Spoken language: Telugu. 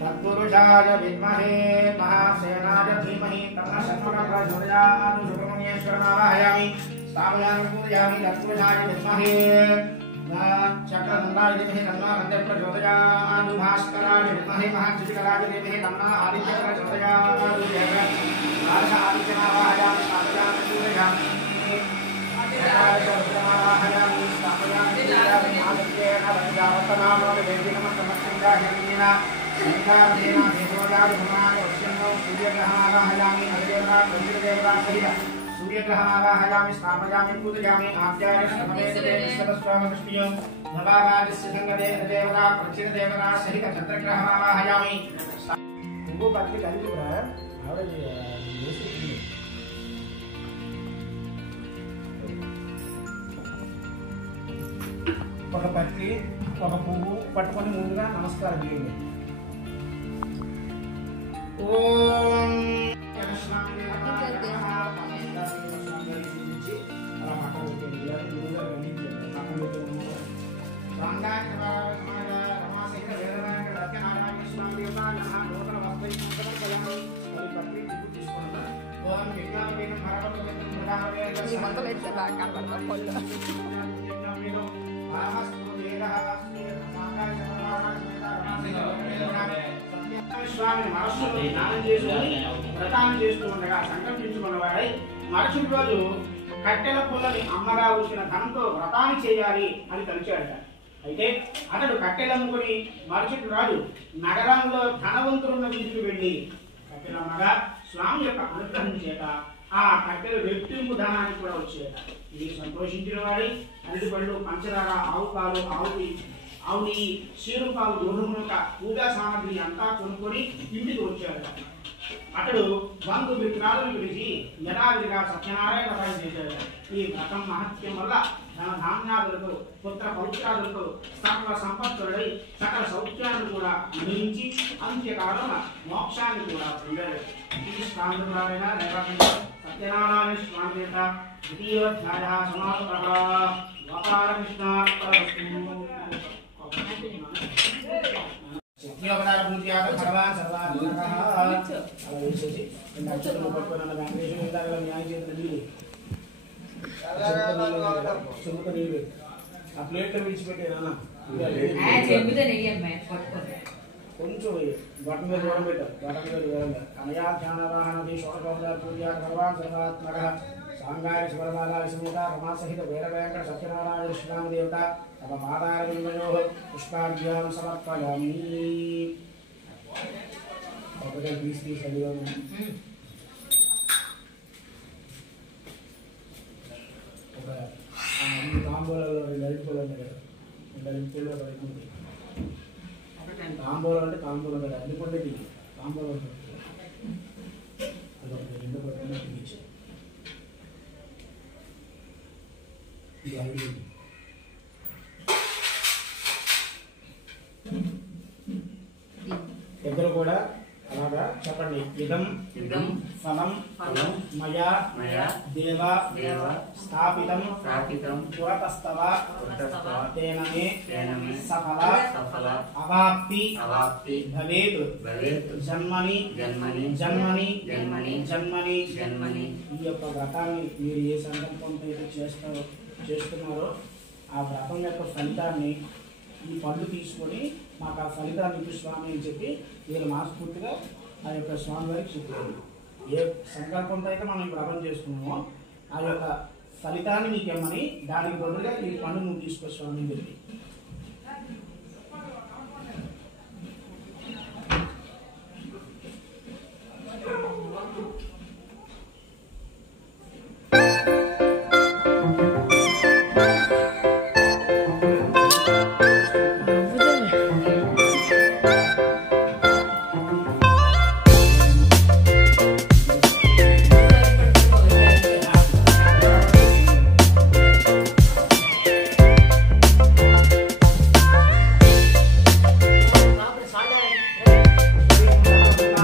तत्पुरुषाय विद्महे महासेनाय धीमहि तन्नः प्रचोदयात् सुब्रह्मण्येश्वरमावाहयामि स्थापयामि पूजयामि तत्पुरुषाय विद्महे चक्रधराय धीमहि तन्नः आदित्यः प्रचोदयात् भास्कराय विद्महे महाज्योतिकराय धीमहि तन्नः आदित्यः प्रचोदयात् आदित्यमावाहयामि स्थापयामि पूजयामि आदित्यमावाहयामि स्थापयामि पूजयामि आदित्येन वज्रावतनामो वेदिनमस्तमस्मिन्दाह्यमीना संकारेण देवोदाय भगवान् वश्यन्नो सूर्यग्रहमावाहयामि अग्रेवा वज्रदेवता सहित सूर्यग्रहमावाहयामि स्थापयामि पूजयामि आद्याय समवेदे विश्वस्वामकृष्टियो नवाराजस्य संगदे देवता प्रचिरदेवता सहित चन्द्रग्रहमावाहयामि वो बात के जानी तो है और ये ఒక పత్రి ఒక పువ్వు పట్టుకొని ముందుగా నమస్కారం చేయండి. ఓం స్వామి మనస్సులో స్నానం చేసుకుని వ్రతాన్ని చేస్తూ ఉండగా సంకల్పించుకున్నవాడై మరుసటి రోజు కట్టెల పుల్లని అమ్మగా వచ్చిన ధనంతో వ్రతాన్ని చేయాలి అని తలిచాడట. అయితే అతడు కట్టెలమ్ముకుని మరుసటి రాజు నగరంలో ధనవంతులున్న వీధికి వెళ్ళి కట్టెలమ్మగా స్వామి యొక్క అనుగ్రహం చేత ఆ కట్టెలు రెట్టింపు ధనానికి కూడా వచ్చేట. ఇది సంతోషించిన వాడి అరటి పళ్ళు పంచదార ఆవు పాలు ఆవుని క్షీరపాలు గోధుమక పూజా సామాగ్రి అంతా కొనుక్కొని ఇంటికి వచ్చాడు. అతడు బంధు మిత్రాలను పిలిచి యథావిధిగా సత్యనారాయణ వ్రతం చేశాడు. ఈ వ్రతం మహత్యం వల్ల ధన ధాన్యాదులతో పుత్ర పౌత్రాదులతో సకల సంపత్తులై సకల సౌఖ్యాలను కూడా అనుభవించి అంత్యకాలం మోక్షాన్ని కూడా పొందాడు. ఇది స్వామివారైన సత్యనారాయణ స్వామి చేత ద్వితీయోధ్యాయ సమాప్తః. సత్యోపదార పూజయాత భగవాన్ సర్వాత్మకః అలవేసేసి అక్షతలు పట్టుకున్న వెంకటేశ్వర ఇందాక న్యాయం చేసిన నీళ్ళు చెంబుత నీళ్ళు ఆ ప్లేట్లో విడిచిపెట్టే నాన్న కొంచెం బట్ట మీద దూరం పెట్టారు. బట్ట మీద దూరంగా అనయాధ్యానవాహనది షోడశోపదార పూజయాత భగవాన్ సర్వాత్మకః సాంగాయ స్వరమాల విష్ణుత రమా సహిత వీర వెంకట సత్యనారాయణ శ్రీరామ దేవత తమ పాదారవిందయో పుష్పాభ్యాం సమర్పయామి. ఒకటే తీసి చదివాము. ఒక తాంబూలలో లలితపూలు ఉన్నాయి కదా, లలితపూలు తాంబూలం అంటే తాంబూలం కదా, అన్ని కూడా తిని తాంబూలం రెండు పట్టుకుని తినిచ్చారు. ఇద్దరు కూడా అలాగా చెప్పండి. ఇదం ఫలం మయా దేవ స్థాపితం పురతస్తవ తేనమే సఫల అవాప్తి భవేత్ జన్మని. ఈ యొక్క వ్రతాన్ని మీరు ఏ సంకల్పంతో అయితే చేస్తున్నారో ఆ వ్రతం యొక్క ఫలితాన్ని ఈ పండు తీసుకొని మాకు ఆ ఫలితాన్ని ఇచ్చు స్వామి అని చెప్పి వీళ్ళు మనస్ఫూర్తిగా ఆ యొక్క స్వామి వారికి చెప్తారు. ఏ సంకల్పంతో అయితే మనం ఈ వ్రతం చేసుకున్నామో ఆ యొక్క ఫలితాన్ని మీకు ఇమ్మని దానికి బదులుగా ఈ పండు నువ్వు తీసుకో స్వామి అని చెప్పి